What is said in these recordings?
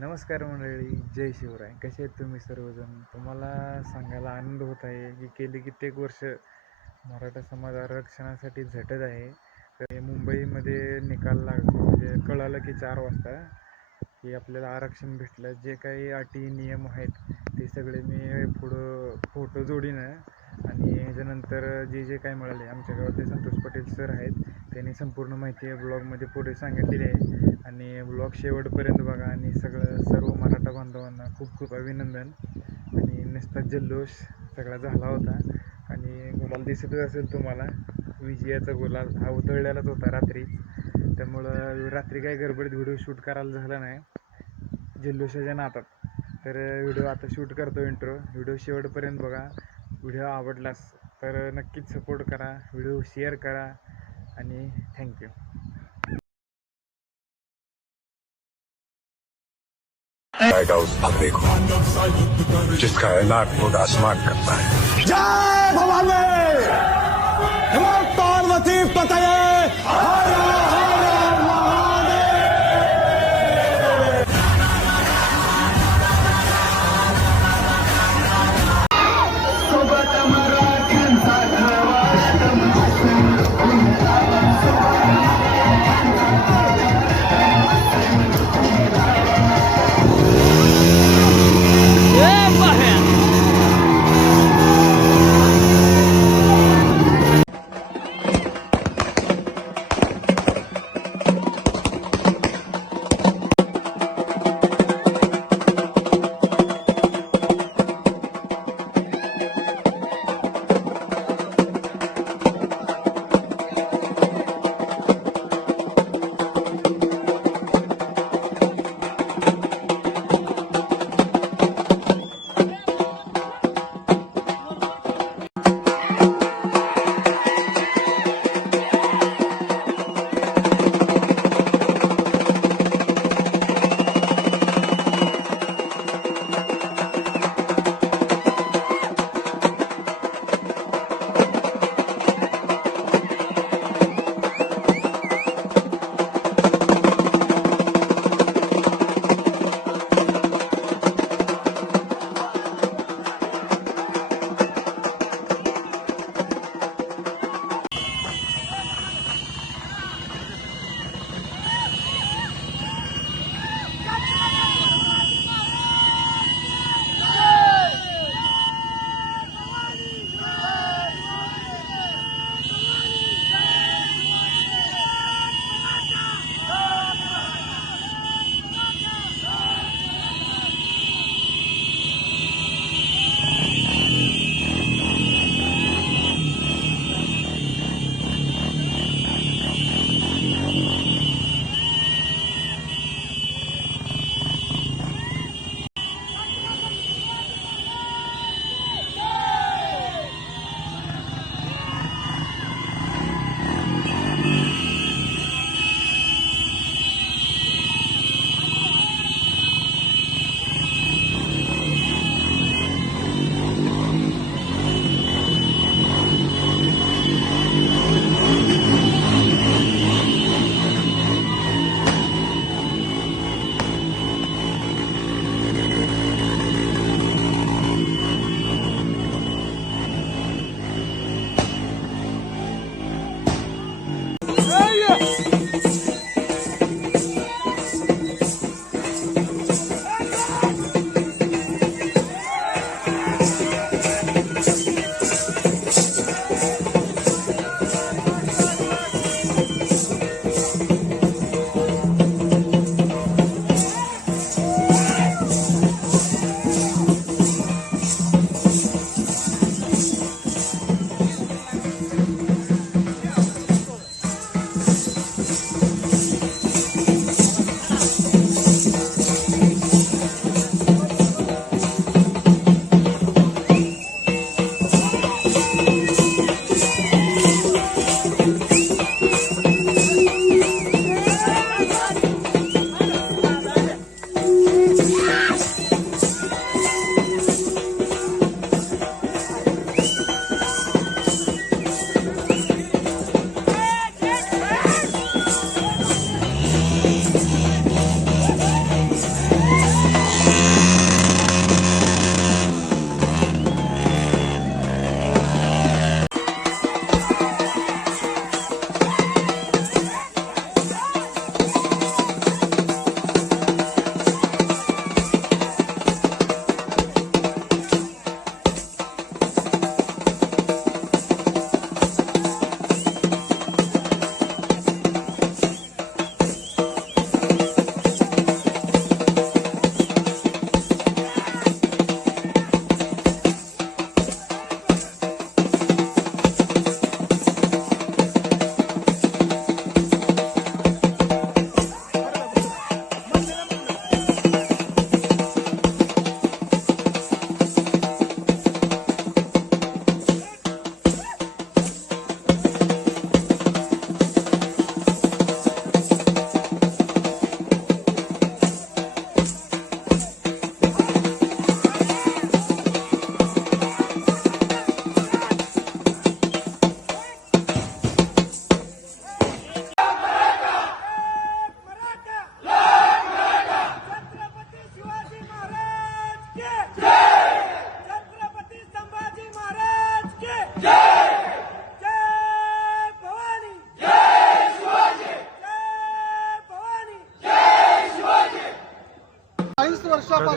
नमस्कार मंडळी जय शिवराय. कसे आहेत तुम्ही सर्वजण? तुम्हाला सांगायला आनंद होत आहे की गेली कित्येक वर्ष मराठा समाज आरक्षणासाठी झटत आहे. तर हे मुंबईमध्ये निकाल लागतो म्हणजे कळालं की चार वाजता की आपल्याला आरक्षण भेटलं. जे काही अटी नियम आहेत ते सगळे मी पुढं फोटो जोडीनं आणि ह्याच्यानंतर जे जे काय मिळाले आमच्या गावातले संतोष पटेल सर आहेत त्यांनी संपूर्ण माहिती ब्लॉगमध्ये पुढे सांगितलेली आहे. आणि ब्लॉग शेवटपर्यंत बघा आणि सगळं सर्व मराठा बांधवांना खूप खूप अभिनंदन. आणि नुसता जल्लोष सगळा झाला होता. आणि गुलाल दिसतच असेल तुम्हाला. विजयाचा गुलाल हा उधळलेलाच होता रात्री. त्यामुळं रात्री काही गडबडीत व्हिडिओ शूट करायला झाला नाही. जल्लोषाच्या नातात तर व्हिडिओ आता शूट करतो इंट्रो. व्हिडिओ शेवटपर्यंत बघा. व्हिडिओ आवडलास तर नक्कीच सपोर्ट करा. व्हिडिओ शेअर करा. आणि थँक्यू आएगा उस भगवे को जिसका ऐलान खुद आसमान करता है जय भवानी! हिमत पार्वती पतये!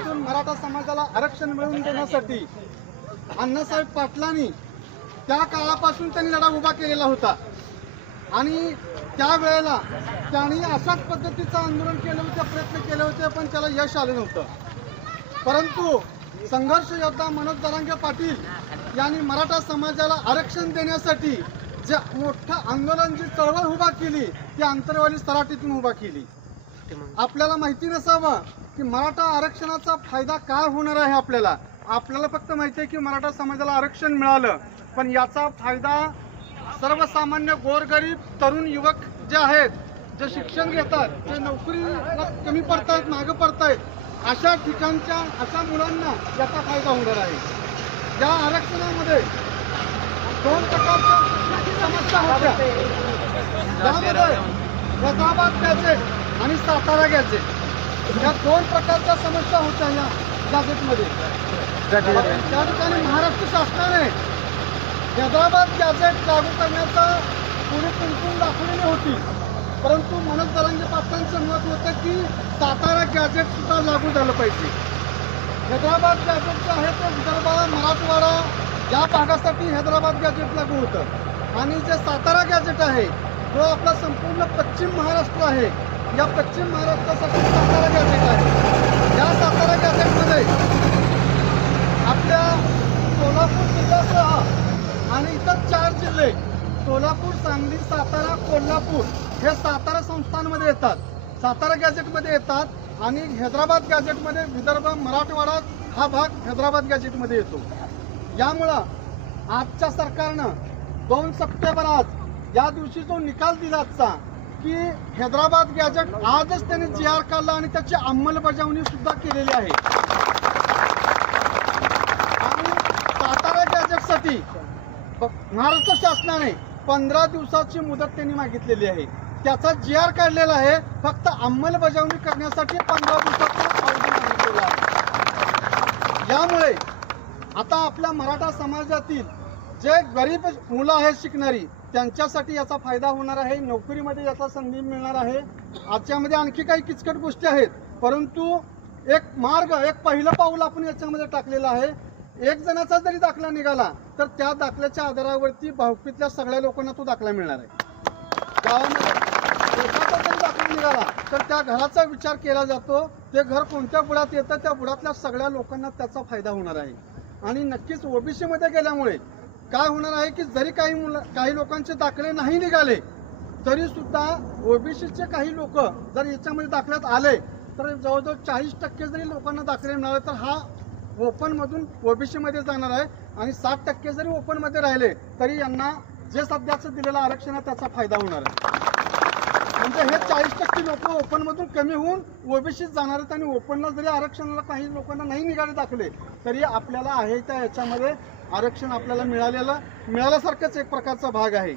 वर्षापासून मराठा समाजाला आरक्षण मिळवून देण्यासाठी अण्णासाहेब पाटलांनी त्या काळापासून त्यांनी लढा उभा केलेला होता. आणि त्यावेळेला त्यांनी अशाच पद्धतीचं आंदोलन केलं होतं प्रयत्न केले होते पण त्याला यश आलं नव्हतं. परंतु संघर्ष योद्धा मनोज दरांगे पाटील यांनी मराठा समाजाला आरक्षण देण्यासाठी जे मोठं आंदोलन जी चळवळ उभा केली ती आंतरवाली सराटीतून उभा केली. आपल्याला माहिती नसावं की मराठा आरक्षणाचा फायदा काय होणार आहे आपल्याला? आपल्याला फक्त माहिती आहे की मराठा समाजाला आरक्षण मिळालं. पण याचा फायदा सर्वसामान्य गोरगरीब तरुण युवक जे आहेत जे शिक्षण घेतात ते नोकरीला कमी पडतायत मागं पडतायत अशा ठिकाणच्या अशा मुलांना याचा फायदा होणार आहे. या आरक्षणामध्ये दोन प्रकारच्या समस्या होत्या. त्यामध्ये हैदराबाद घ्यायचे आणि सातारा घ्यायचे. या दोन प्रकारच्या समस्या होत्या या गॅजेटमध्ये त्या ठिकाणी महाराष्ट्र शासनाने हैदराबाद गॅजेट लागू करण्याचा पुढे कुंकून दाखवलेली होती. परंतु मनोज दरांगे पाटलांचं मत होतं की सातारा गॅजेट सुद्धा लागू झालं पाहिजे. हैदराबाद गॅजेट जे आहे ते विदर्भ मराठवाडा या भागासाठी हैदराबाद गॅजेट लागू होतं. आणि जे सातारा गॅजेट आहे जो आपला संपूर्ण पश्चिम महाराष्ट्र आहे या पश्चिम महाराष्ट्रासाठी सातारा गॅजेट आहे. या सातारा गॅजेटमध्ये आपल्या सोलापूर जिल्ह्यासह आणि इतर चार जिल्हे सोलापूर सांगली सातारा कोल्हापूर हे सातारा संस्थांमध्ये येतात. सातारा गॅजेटमध्ये येतात आणि हैदराबाद गॅजेटमध्ये विदर्भ मराठवाडा हा भाग हैदराबाद गॅजेटमध्ये येतो. यामुळं आजच्या सरकारनं दोन सप्टेंबर आज या दिवशी जो निकाल दिला आजचा की हैदराबाद गॅजेट आजच त्यांनी जी आर काढला आणि त्याची अंमलबजावणी सुद्धा केलेली आहे. आणि सातारा गॅजेटसाठी महाराष्ट्र शासनाने पंधरा दिवसाची मुदत त्यांनी मागितलेली आहे. त्याचा जी आर काढलेला आहे फक्त अंमलबजावणी करण्यासाठी पंधरा दिवसाचा आहे. यामुळे आता आपल्या मराठा समाजातील जे गरीब मुलं आहेत शिकणारी त्यांच्यासाठी याचा फायदा होणार आहे नोकरीमध्ये याचा संधी मिळणार आहे. आजच्यामध्ये आणखी काही किचकट गोष्टी आहेत परंतु एक मार्ग एक पहिलं पाऊल आपण याच्यामध्ये टाकलेलं आहे. एक जणाचा जरी दाखला निघाला तर त्या दाखल्याच्या आधारावरती भावकीतल्या सगळ्या लोकांना तो दाखला मिळणार आहे. गावामध्ये जरी दाखला निघाला तर त्या घराचा विचार केला जातो ते घर कोणत्या बुडात येतं त्या बुडातल्या सगळ्या लोकांना त्याचा फायदा होणार आहे. आणि नक्कीच ओबीसीमध्ये गेल्यामुळे काय होणार आहे की जरी काही मुलं काही लोकांचे दाखले नाही निघाले तरी सुद्धा ओबीसीचे काही लोक जर याच्यामध्ये दाखल्यात आले तर जवळजवळ चाळीस टक्के जरी लोकांना दाखले मिळाले तर हा ओपनमधून ओबीसीमध्ये जाणार आहे. आणि साठ टक्के जरी ओपनमध्ये राहिले तरी यांना जे सध्याचं दिलेलं आरक्षण आहे त्याचा फायदा होणार आहे. म्हणजे हे चाळीस टक्के लोक ओपनमधून कमी होऊन ओबीसीत जाणार आहेत आणि ओपनला जरी आरक्षणाला काही लोकांना नाही निघाले दाखले तरी आपल्याला आहे त्या याच्यामध्ये आरक्षण आपल्याला मिळालेलं मिळाल्यासारखंच एक प्रकारचा भाग आहे.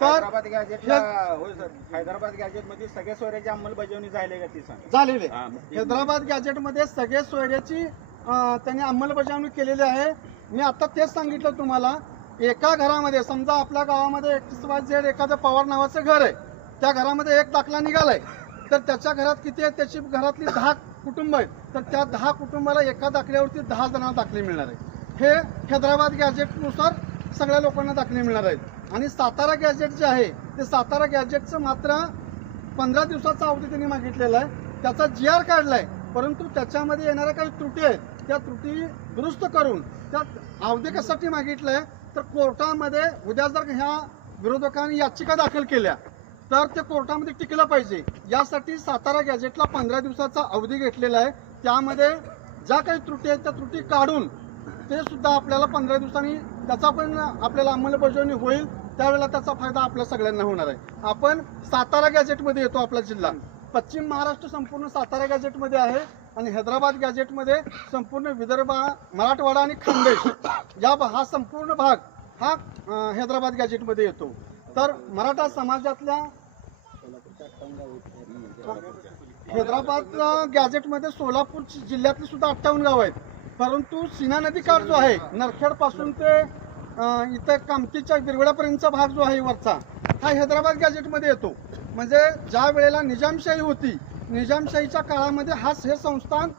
तर हैदराबाद गॅजेटला होय सर हैदराबाद गॅजेटमध्ये सगळ्या सोयऱ्याची अंमलबजावणी झाली का ती सांग झालेले हा, हैदराबाद गॅजेटमध्ये सगळे सोयऱ्याची अं, त्यांनी अंमलबजावणी केलेली आहे. मी आता तेच सांगितलं तुम्हाला एका घरामध्ये समजा आपल्या गावामध्ये एकतीस वाय झेड एखादं पवार नावाचं घर आहे त्या घरामध्ये एक दाखला निघालाय. तर त्याच्या घरात किती आहे? त्याची घरातली दहा कुटुंब आहेत. तर त्या दहा कुटुंबाला एका दाखल्यावरती दहा जणांना दाखले मिळणार आहेत. हे हैदराबाद गॅजेटनुसार सगळ्या लोकांना दाखले मिळणार आहेत. आणि सातारा गॅजेट जे आहे ते सातारा गॅजेटचं मात्र पंधरा दिवसाचा अवधी त्यांनी मागितलेला आहे. त्याचा जी आर काढलाय परंतु त्याच्यामध्ये येणाऱ्या काही त्रुटी आहेत. त्या त्रुटी दुरुस्त करून त्या अवधी कशासाठी आहे तर कोर्टामध्ये उद्या जर ह्या विरोधकांनी याचिका दाखल केल्या तर ते कोर्टामध्ये टिकलं पाहिजे. यासाठी सातारा गॅजेटला पंधरा दिवसाचा अवधी घेतलेला आहे. त्यामध्ये ज्या काही त्रुटी आहेत त्या त्रुटी काढून ते सुद्धा आपल्याला पंधरा दिवसांनी त्याचा पण आपल्याला अंमलबजावणी होईल त्यावेळेला त्याचा फायदा आपल्या सगळ्यांना होणार आहे. आपण सातारा गॅजेटमध्ये येतो आपला जिल्हा. पश्चिम महाराष्ट्र संपूर्ण सातारा गॅजेटमध्ये आहे आणि हैदराबाद गॅजेटमध्ये संपूर्ण विदर्भ मराठवाडा आणि खानदेश या हा संपूर्ण भाग हा हैदराबाद गॅजेटमध्ये येतो. तर मराठा समाजातल्या हैदराबाद गॅजेटमध्ये सोलापूर जिल्ह्यातली सुद्धा अठ्ठावन्न गाव आहेत. परंतु सीना नदी काठ जो आहे नरखेडपासून ते इथं कामतीच्या गिरवड्यापर्यंतचा भाग जो आहे वरचा हा हैदराबाद गॅजेटमध्ये येतो. म्हणजे ज्या वेळेला निजामशाही होती निजामशाहीच्या काळामध्ये हा हे संस्थान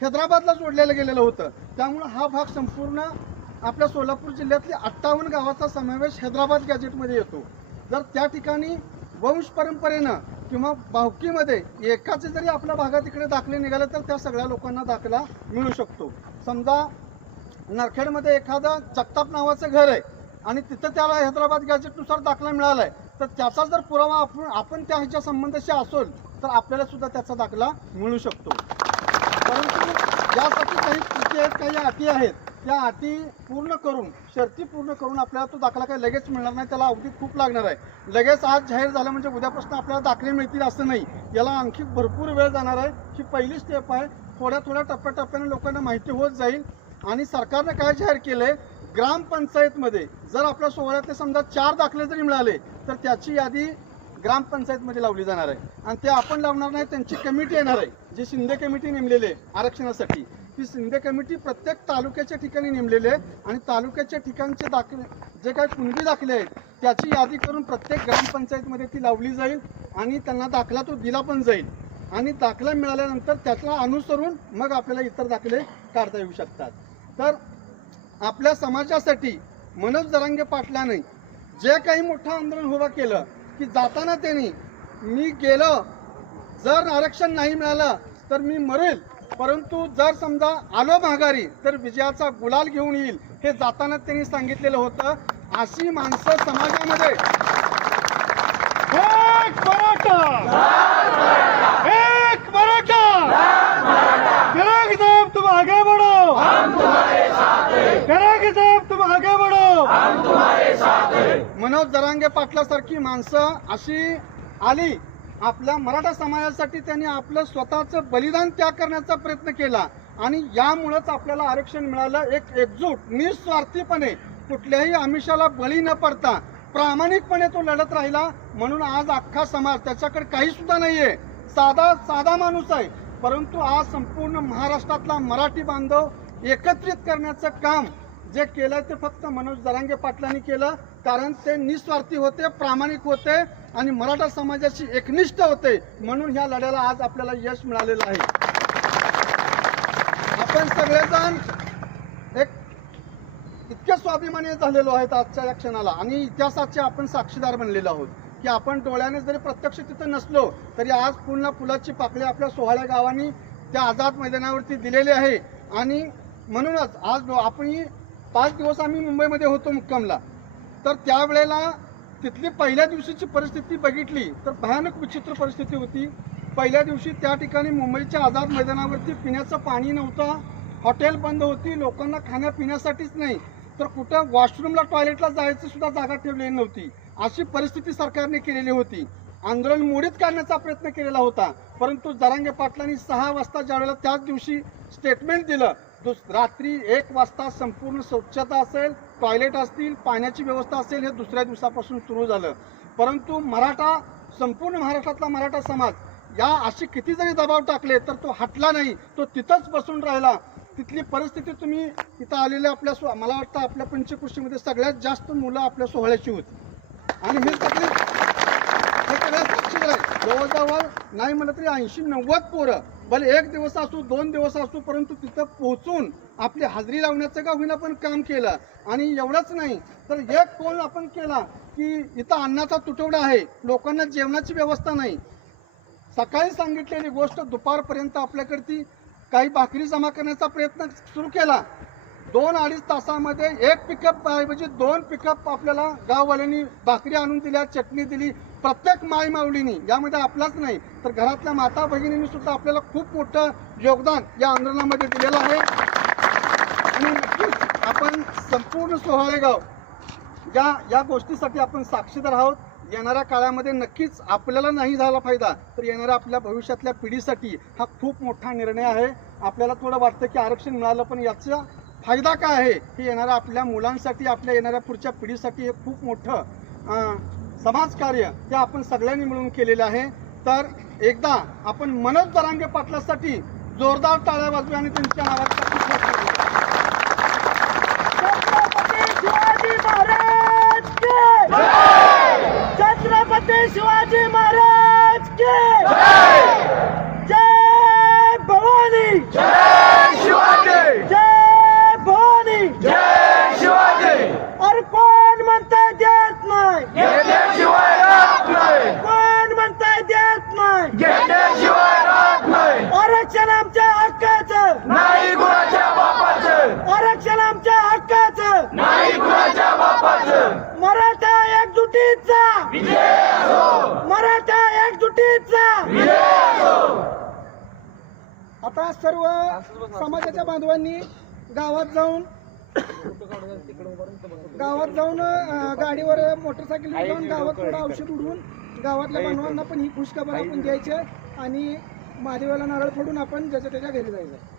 हैदराबादला जोडलेलं गेलेलं होतं. त्यामुळं हा भाग संपूर्ण आपल्या सोलापूर जिल्ह्यातली अठ्ठावन्न गावाचा समावेश हैदराबाद गॅजेटमध्ये येतो. जर त्या ठिकाणी वंश परंपरेनं किंवा भावकीमध्ये एकाचे जरी आपल्या भागात इकडे दाखले निघाले तर त्या सगळ्या लोकांना दाखला मिळू शकतो. समजा नरखेडमध्ये एखादं जगताप नावाचं घर आहे आणि तिथं त्याला हैदराबाद गॅजेटनुसार दाखला मिळाला आहे तर त्याचा जर पुरावा आपण आपण त्या ह्याच्या संबंधाशी असेल तर आपल्याला सुद्धा त्याचा दाखला मिळू शकतो. परंतु यासाठी काही कृती आहेत काही अटी आहेत. त्या अटी पूर्ण करून शर्ती पूर्ण करून आपल्याला तो दाखला काही लगेच मिळणार नाही त्याला अवधी खूप लागणार आहे. लगेच आज जाहीर झालं म्हणजे उद्यापासून आपल्याला दाखले मिळतील असं नाही. याला आणखी भरपूर वेळ जाणार आहे. ही पहिली स्टेप आहे. थोड्या थोड्या टप्प्याटप्प्याने लोकांना माहिती होत जाईल. आणि सरकारनं काय जाहीर केलंय? ग्रामपंचायतमध्ये जर आपल्या सोहळ्यातले समजा चार दाखले जरी मिळाले तर त्याची यादी ग्रामपंचायतमध्ये लावली जाणार आहे. आणि ते आपण लावणार नाही त्यांची कमिटी येणार आहे. जी शिंदे कमिटी नेमलेली आहे आरक्षणासाठी. ती शिंदे कमिटी प्रत्येक तालुक्याच्या ठिकाणी नेमलेली आहे आणि तालुक्याच्या ठिकाणचे दाखले जे काही कुणबी दाखले आहेत त्याची यादी करून प्रत्येक ग्रामपंचायतमध्ये ती लावली जाईल आणि त्यांना दाखला तो दिला पण जाईल. आणि दाखला मिळाल्यानंतर त्याला अनुसरून मग आपल्याला इतर दाखले काढता येऊ शकतात. तर आपल्या समाजासाठी मनोज जरांगे पाटलाने जे काही मोठं आंदोलन उभं केलं की जाताना त्यांनी मी गेलं जर आरक्षण नाही मिळालं तर मी मरेल. परंतु जर समजा आलो माघारी तर विजयाचा गुलाल घेऊन येईल हे जाताना त्यांनी सांगितलेलं होतं. अशी माणसं समाजामध्ये. एक मराठा. एक मराठा. करेंगे साहब तुम आगे बढ़ो. हम तुम्हारे साथ करेंगे साहब तुम आगे बढ़ो. मनोज जरांगे पाटलासारखी माणसं अशी आली. आपल्या मराठा समाजासाठी त्यांनी आपलं स्वतःचं बलिदान त्याग करण्याचा प्रयत्न केला आणि यामुळंच आपल्याला आरक्षण मिळालं. एक एकजूट निस्वार्थीपणे कुठल्याही आमिषाला बळी न पडता प्रामाणिकपणे तो लढत राहिला. म्हणून आज अख्खा समाज त्याच्याकडे काही सुद्धा नाहीये. साधा साधा माणूस आहे. परंतु आज संपूर्ण महाराष्ट्रातला मराठी बांधव एकत्रित करण्याचं काम जे केलं ते फक्त मनोज दरांगे पाटलांनी केलं कारण ते निस्वार्थी होते प्रामाणिक होते आणि मराठा समाजाशी एकनिष्ठ होते म्हणून ह्या लढ्याला आज आपल्याला यश मिळालेलं आहे. आपण सगळेजण एक इतके स्वाभिमानी झालेलो आहेत आजच्या या क्षणाला आणि इतिहासाचे आपण साक्षीदार बनलेलो आहोत की आपण डोळ्याने जरी प्रत्यक्ष तिथं नसलो तरी आज पूर्ण फुलाची पाकळी आपल्या सोहळ्या गावांनी त्या आझाद मैदानावरती दिलेली आहे. आणि म्हणूनच आज आपण पाच दिवस आम्ही मुंबईमध्ये होतो मुक्कामला. तर त्यावेळेला तिथली पहिल्या दिवशीची परिस्थिती बघितली तर भयानक विचित्र परिस्थिती होती. पहिल्या दिवशी त्या ठिकाणी मुंबईच्या आझाद मैदानावरती पिण्याचं पाणी नव्हतं हॉटेल बंद होती लोकांना खाण्यापिण्यासाठीच नाही. तर कुठं वॉशरूमला टॉयलेटला जायची सुद्धा जागा ठेवलेली नव्हती. अशी परिस्थिती सरकारने केलेली होती. आंदोलन मोडीत काढण्याचा प्रयत्न केलेला होता परंतु जरांगे पाटलांनी सहा वाजता ज्यावेळेला त्याच दिवशी स्टेटमेंट दिलं दुस रात्री एक वाजता संपूर्ण स्वच्छता असेल टॉयलेट असतील पाण्याची व्यवस्था असेल हे दुसऱ्या दिवसापासून सुरू झालं. परंतु मराठा संपूर्ण महाराष्ट्रातला मराठा समाज या अशी किती जरी दबाव टाकले तर तो हटला नाही. तो तिथंच बसून राहिला. तिथली परिस्थिती तुम्ही इथं आलेल्या आपल्या सो मला वाटतं आपल्या पंचकृषीमध्ये सगळ्यात जास्त मुलं आपल्या सोहळ्याची होती. आणि हे सगळे हे सगळ्या साक्षीदार आहेत जवळजवळ नाही म्हणलं तरी ऐंशी नव्वद पोरं. भले एक दिवस असू दोन दिवस असू परंतु तिथं पोहोचून आपली हाजरी लावण्याचं का होईना पण काम केलं. आणि एवढंच नाही तर एक कोण आपण केला की इथं अन्नाचा तुटवडा आहे. लोकांना जेवणाची व्यवस्था नाही. सकाळी सांगितलेली गोष्ट दुपारपर्यंत आपल्याकडे ती काही भाकरी जमा करण्याचा प्रयत्न सुरू केला. दोन अडीच तासामध्ये एक पिकअप ऐवजी दोन पिकअप आपल्याला गाववाल्यांनी भाकरी आणून दिल्या चटणी दिली. प्रत्येक माय माऊलीनी यामध्ये आपलाच नाही तर घरातल्या माता भगिनींनी सुद्धा आपल्याला खूप मोठं योगदान या आंदोलनामध्ये दिलेलं आहे. आणि नक्कीच आपण संपूर्ण सोहळेगाव या या गोष्टीसाठी आपण साक्षीदार आहोत. येणाऱ्या काळामध्ये नक्कीच आपल्याला नाही झाला फायदा तर येणाऱ्या आपल्या भविष्यातल्या पिढीसाठी हा खूप मोठा निर्णय आहे. आपल्याला थोडं वाटतं की आरक्षण मिळालं पण याचा फायदा काय आहे? हे येणाऱ्या आपल्या मुलांसाठी आपल्या येणाऱ्या पुढच्या पिढीसाठी हे खूप मोठं समाजकार्य हे आपण सगळ्यांनी मिळून केलेलं आहे. तर एकदा आपण मनोज दरांगे पाटलासाठी जोरदार टाळ्या वाजवूया आणि त्यांच्या नावाचा खूप मोठा छत्रपती शिवाजी महाराज के जय भवानी जय आमच्या हक्काचं नाही कुणाच्या बापाचं आरक्षण आमच्या हक्काचं नाही कुणाच्या बापाचं मराठा एकजुटीचा. मराठा एकजुटीचा. आता सर्व समाजाच्या बांधवांनी गावात जाऊन गावात जाऊन गाडीवर मोटरसायकल जाऊन गावात थोडं औषध उडवून गावातल्या बांधवांना पण ही खुशखबर आपण द्यायची आणि महादेवाला नारळ फोडून आपण ज्याच्या त्याच्या घरी जायचं